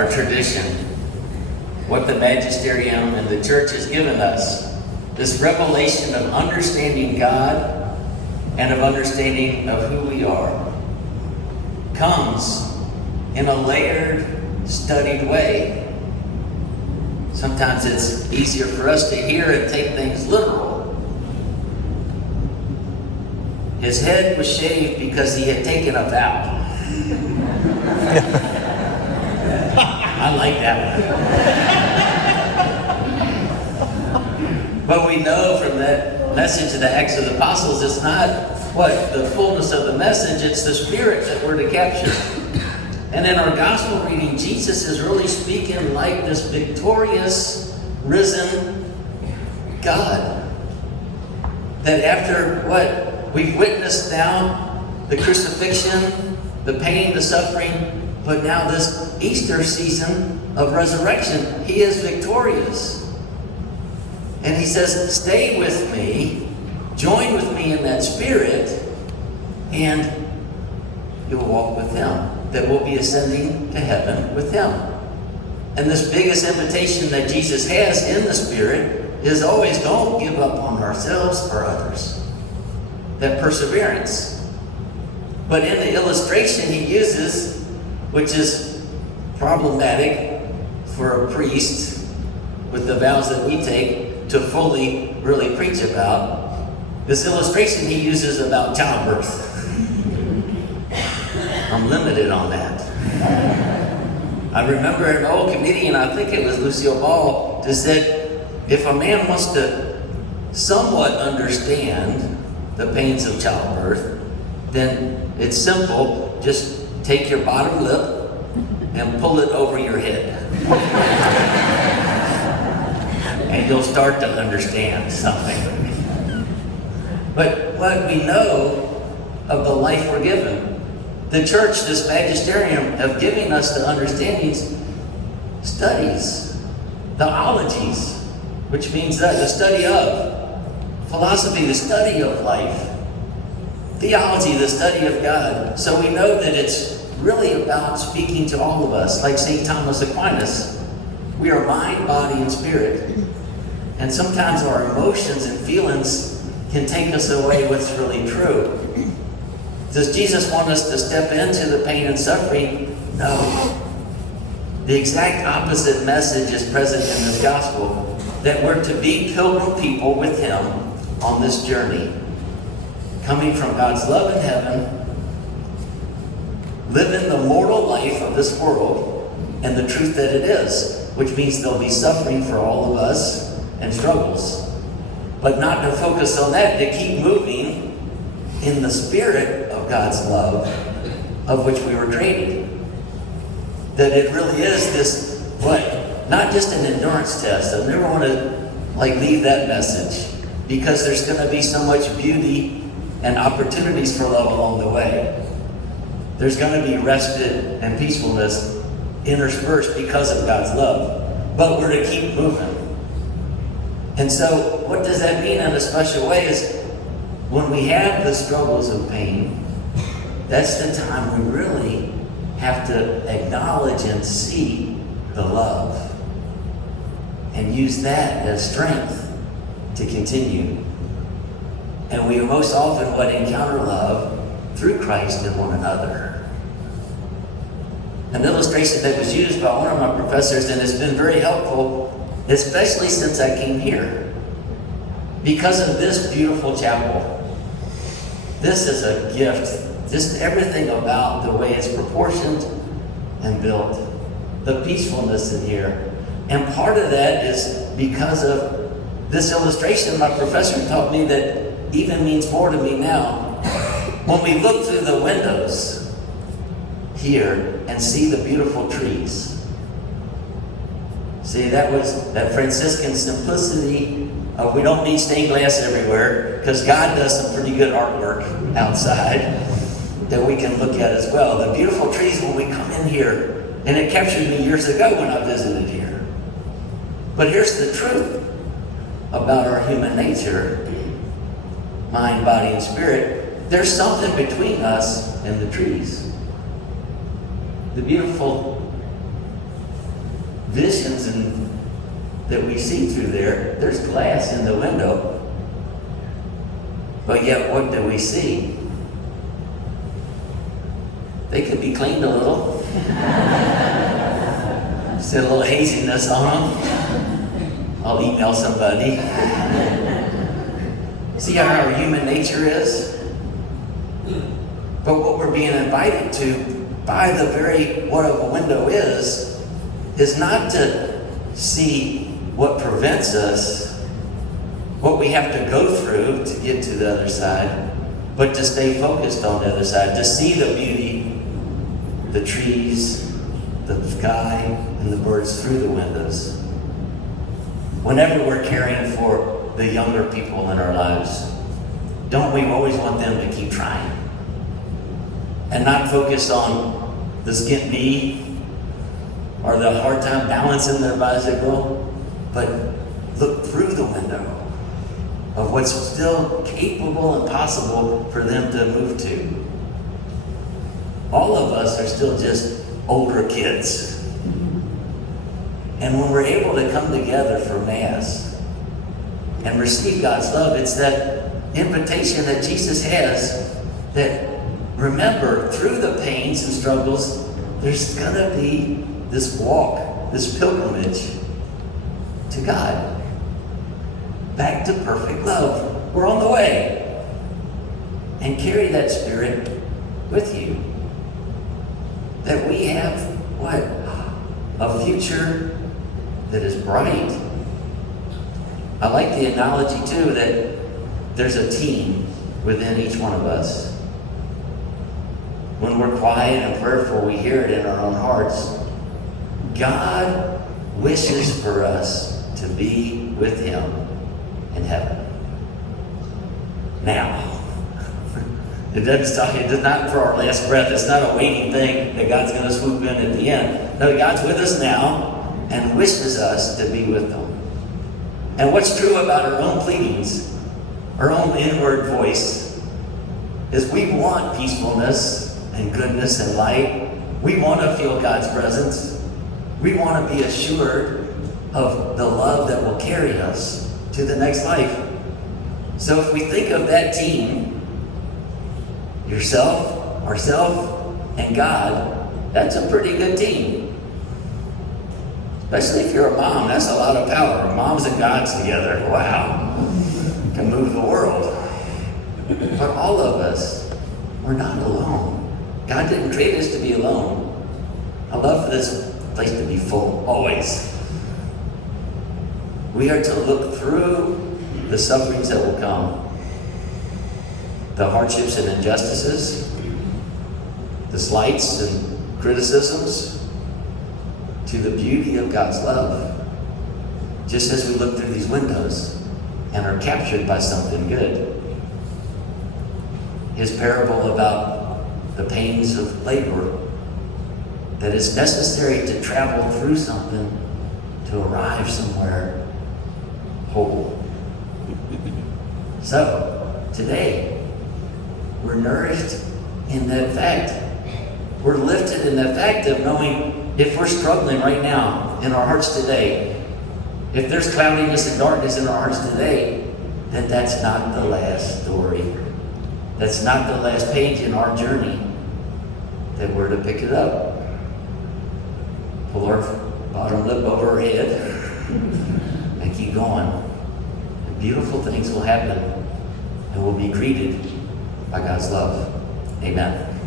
our tradition, what the magisterium and the church has given us, this revelation of understanding God and of understanding of who we are, comes in a layered, studied way. Sometimes it's easier for us to hear and take things literal. His head was shaved because he had taken a vow. I like that one. But we know from that message of the Acts of the Apostles, it's not what the fullness of the message, it's the spirit that we're to capture. And in our gospel reading, Jesus is really speaking like this victorious, risen God. That after what we've witnessed now, the crucifixion, the pain, the suffering, but now this Easter season of resurrection, he is victorious. And he says, stay with me, join with me in that spirit, and you'll walk with him. That we'll be ascending to heaven with him. And this biggest invitation that Jesus has in the Spirit is always don't give up on ourselves or others. That perseverance. But in the illustration he uses, which is problematic for a priest with the vows that we take to fully really preach about, this illustration he uses about childbirth. I'm limited on that. I remember an old comedian, I think it was Lucille Ball, just said, if a man wants to somewhat understand the pains of childbirth, then it's simple. Just take your bottom lip and pull it over your head. And you'll start to understand something. But what we know of the life we're given, the church, this magisterium, of giving us the understandings, studies, theologies, which means that the study of philosophy, the study of life, theology, the study of God. So we know that it's really about speaking to all of us, like St. Thomas Aquinas. We are mind, body, and spirit. And sometimes our emotions and feelings can take us away what's really true. Does Jesus want us to step into the pain and suffering? No. The exact opposite message is present in this gospel, that we're to be pilgrim people with him on this journey, coming from God's love in heaven, living the mortal life of this world and the truth that it is, which means there'll be suffering for all of us and struggles. But not to focus on that, to keep moving in the spirit of God's love, of which we were created. That it really is this, not just an endurance test. I never want to leave that message, because there's going to be so much beauty and opportunities for love along the way. There's going to be respite and peacefulness interspersed because of God's love. But we're to keep moving. And so what does that mean in a special way is, when we have the struggles of pain, that's the time we really have to acknowledge and see the love and use that as strength to continue. And we most often encounter love through Christ and one another. An illustration that was used by one of my professors, and has been very helpful, especially since I came here, because of this beautiful chapel. This is a gift. Just everything about the way it's proportioned and built. The peacefulness in here. And part of that is because of this illustration my professor taught me that even means more to me now. When we look through the windows here and see the beautiful trees. See, that was that Franciscan simplicity. We don't need stained glass everywhere, because God does some pretty good artwork outside that we can look at as well. The beautiful trees when we come in here, and it captured me years ago when I visited here. But here's the truth about our human nature, mind, body, and spirit. There's something between us and the trees. The beautiful visions that we see through there. There's glass in the window. But yet, what do we see? They could be cleaned a little. Just a little haziness on them. I'll email somebody. See how our human nature is? But what we're being invited to, by the very what a window is not to see what prevents us, what we have to go through to get to the other side, but to stay focused on the other side, to see the beauty, the trees, the sky, and the birds through the windows. Whenever we're caring for the younger people in our lives, don't we always want them to keep trying? And not focus on the skint knee or the hard time balancing their bicycle, but look through the window of what's still capable and possible for them to move to. All of us are still just older kids. And when we're able to come together for Mass and receive God's love, it's that invitation that Jesus has that, remember, through the pains and struggles, there's going to be this walk, this pilgrimage to God, back to perfect love. We're on the way. And carry that spirit with you. That we have, what? A future that is bright. I like the analogy, too, that there's a team within each one of us. When we're quiet and prayerful, we hear it in our own hearts. God wishes for us to be with Him in heaven. Now, it doesn't stop. It does not for our last breath. It's not a waiting thing that God's going to swoop in at the end. No, God's with us now and wishes us to be with Him. And what's true about our own pleadings, our own inward voice, is we want peacefulness and goodness and light. We want to feel God's presence. We want to be assured of the love that will carry us to the next life. So if we think of that team, yourself, ourself, and God, that's a pretty good team. Especially if you're a mom, that's a lot of power. Moms and gods together, wow. Can move the world. But all of us, we're not alone. God didn't create us to be alone. I love for this place to be full, always. We are to look through the sufferings that will come, the hardships and injustices, the slights and criticisms, to the beauty of God's love. Just as we look through these windows and are captured by something good. His parable about the pains of labor, that it's necessary to travel through something to arrive somewhere whole. So, today, we're nourished in that fact. We're lifted in that fact of knowing if we're struggling right now in our hearts today, if there's cloudiness and darkness in our hearts today, then that's not the last story. That's not the last page in our journey, that we're to pick it up. Pull our bottom lip over our head and keep going. And beautiful things will happen and we'll be greeted by God's love. Amen.